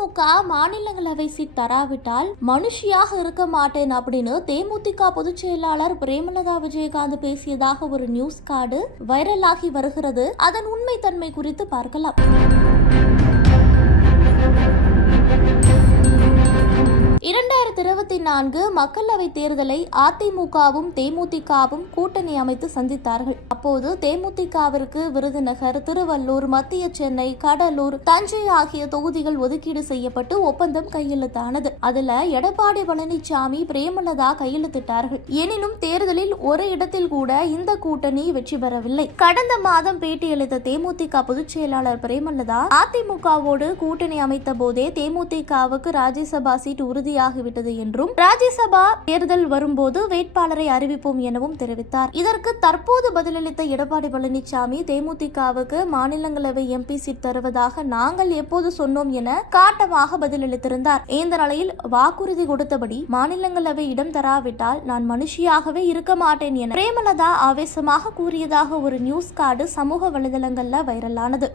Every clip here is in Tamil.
அதிமுக மாநிலங்களவை சீட் தராவிட்டால் மனுஷியாக இருக்க மாட்டேன் அப்படின்னு தேமுதிக பொதுச் செயலாளர் பிரேமலதா விஜயகாந்த் பேசியதாக ஒரு நியூஸ் கார்டு வைரலாகி வருகிறது. அதன் உண்மைத்தன்மை குறித்து பார்க்கலாம். 2024 மக்களவை தேர்தலை அதிமுகவும் தேமுதிகவும் கூட்டணி அமைத்து சந்தித்தார்கள். அப்போது தேமுதிகவிற்கு விருதுநகர், திருவள்ளூர், மத்திய சென்னை, கடலூர், தஞ்சை ஆகிய தொகுதிகள் ஒதுக்கீடு செய்யப்பட்டு ஒப்பந்தம் கையெழுத்தானது. அதுல எடப்பாடி பழனிசாமி, பிரேமலதா கையெழுத்திட்டார்கள். எனினும் தேர்தலில் ஒரு இடத்தில் கூட இந்த கூட்டணி வெற்றி பெறவில்லை. கடந்த மாதம் பேட்டியளித்த தேமுதிக பொதுச் செயலாளர் பிரேமலதா அதிமுகவோடு கூட்டணி அமைத்த போதே தேமுதிகவுக்கு ராஜ்யசபா சீட் உறுதியாகிவிட்டது என்றும் ராஜ்யசபா தேர்தல் வரும்போது வேட்பாளரை அறிவிப்போம் எனவும் தெரிவித்தார். இதற்கு தற்போது பதிலளித்த எடப்பாடி பழனிசாமி, தேமுதிகவுக்கு மாநிலங்களவை எம்பி சீட் தருவதாக நாங்கள் எப்போது சொன்னோம் என காட்டமாக பதிலளித்திருந்தார். இந்த நிலையில் வாக்குறுதி கொடுத்தபடி மாநிலங்களவை இடம் தராவிட்டால் நான் மனுஷியாகவே இருக்க மாட்டேன் என பிரேமலதா ஆவேசமாக கூறியதாக ஒரு நியூஸ் கார்டு சமூக வலைதளங்கள்ல வைரலானது.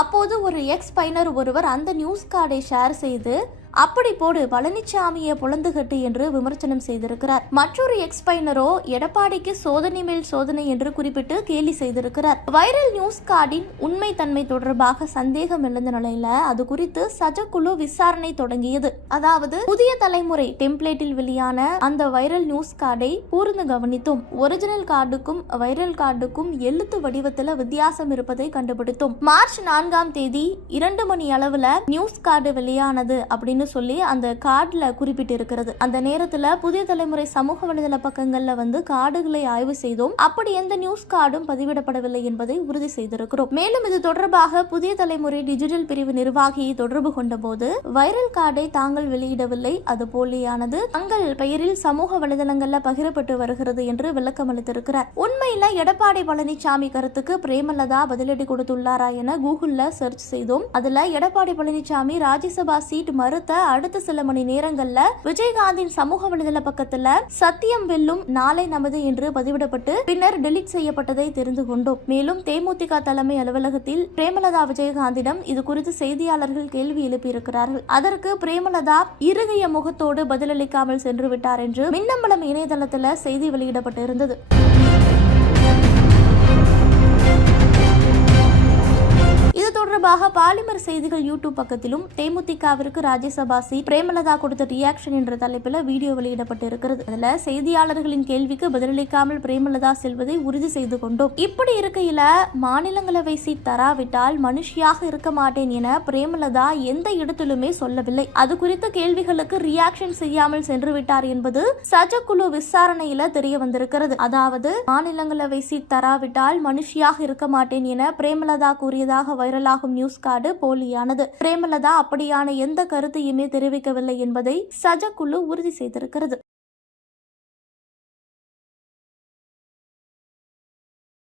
அப்போது ஒரு எக்ஸ் பயனர் ஒருவர் அந்த நியூஸ் கார்டை ஷேர் செய்து, அப்படி போடு பழனிசாமியை பொழந்துகட்டு என்று விமர்சனம் செய்திருக்கிறார். மற்றொரு எக்ஸ் பயனரோ எடப்பாடிக்கு சோதனை மேல் சோதனை என்று குறிப்பிட்டு கேலி செய்திருக்கிறார். வைரல் நியூஸ் கார்டின் உண்மை தன்மை தொடர்பாக சந்தேகம் எழுந்த நிலையில அது குறித்து சஜக்குழு விசாரணை தொடங்கியது. அதாவது புதிய தலைமுறை டெம்ப்ளேட்டில் வெளியான அந்த வைரல் நியூஸ் கார்டை கூர்ந்து கவனித்தோம். ஒரிஜினல் கார்டுக்கும் வைரல் கார்டுக்கும் எழுத்து வடிவத்தில் வித்தியாசம் இருப்பதை கண்டுபிடித்தோம். மார்ச் 4ஆம் தேதி 2 மணி அளவுல நியூஸ் கார்டு வெளியானது அப்படின்னு சொல்லி அந்த கார்டுல குறிப்பிட்டு இருக்கிறது. அந்த நேரத்துல புதிய தலைமுறை சமூக வலைதள பக்கங்கள்ல கார்டுகளை ஆய்வு செய்தோம். அப்படி எந்த நியூஸ் கார்டும் பதிவிடப்படவில்லை என்பதை உறுதி செய்திருக்கிறோம். மேலும் இது தொடர்பாக புதிய தலைமுறை டிஜிட்டல் பிரிவு நிர்வாகியை தொடர்பு கொண்ட போது வைரல் கார்டை தாங்கள் வெளியிடவில்லை, அது போலியானது, தங்கள் பெயரில் சமூக வலைதளங்கள்ல பகிரப்பட்டு வருகிறது என்று விளக்கம் அளித்திருக்கிறார். உண்மையில எடப்பாடி பழனிசாமி கருத்துக்கு பிரேமலதா பதிலடி கொடுத்துள்ளாரா என கூகுள்ல சர்ச் செய்தோம். அதுல எடப்பாடி பழனிசாமி ராஜ்யசபா சீட் மறுத்த அடுத்த சில மணி நேரங்கள்ல விஜயகாந்தின் சமூக வலைதள பக்கத்துல சத்தியம் வெல்லும் நாளை நமது என்று பதிவிடப்பட்டு பின்னர் டெலீட் செய்யப்பட்டதை தெரிந்து கொண்டோம். மேலும் தேமுதிக தலைமை அலுவலகத்தில் பிரேமலதா விஜயகாந்திடம் இது குறித்து செய்தியாளர்கள் கேள்வி எழுப்பியிருக்கிறார்கள். அதற்கு பிரேமலதா இறுகிய முகத்தோடு பதிலளிக்காமல் சென்று விட்டார் என்று மின்னம்பலம் இணையதளத்தில் செய்தி வெளியிடப்பட்டிருந்தது. இது தொடர்பாக பாலிமர் செய்திகள் யூடியூப் பக்கத்திலும் தேமுதிகவிற்கு ராஜ்யசபா சீட் பிரேமலதா கொடுத்த ரியாக்ஷன் என்ற தலைப்பில் வீடியோ வெளியிடப்பட்டிருக்கிறது. அதுல செய்தியாளர்களின் கேள்விக்கு பதிலளிக்காமல் பிரேமலதா செல்வதை உறுதி செய்து கொண்டோம். இப்படி இருக்கையில மாநிலங்களவை சீட் தராவிட்டால் மனுஷியாக இருக்க மாட்டேன் என பிரேமலதா எந்த இடத்திலுமே சொல்லவில்லை. அது குறித்த கேள்விகளுக்கு ரியாக்ஷன் செய்யாமல் சென்று விட்டார் என்பது சஜக்குழு விசாரணையில தெரிய வந்திருக்கிறது. அதாவது மாநிலங்களவை சீட் தராவிட்டால் மனுஷியாக இருக்க மாட்டேன் என பிரேமலதா கூறியதாக வைரலாகும் நியூஸ் கார்டு போலியானது. பிரேமலதா அப்படியான எந்த கருத்தையுமே தெரிவிக்கவில்லை என்பதை சஜக்குழு உறுதி செய்திருக்கிறது.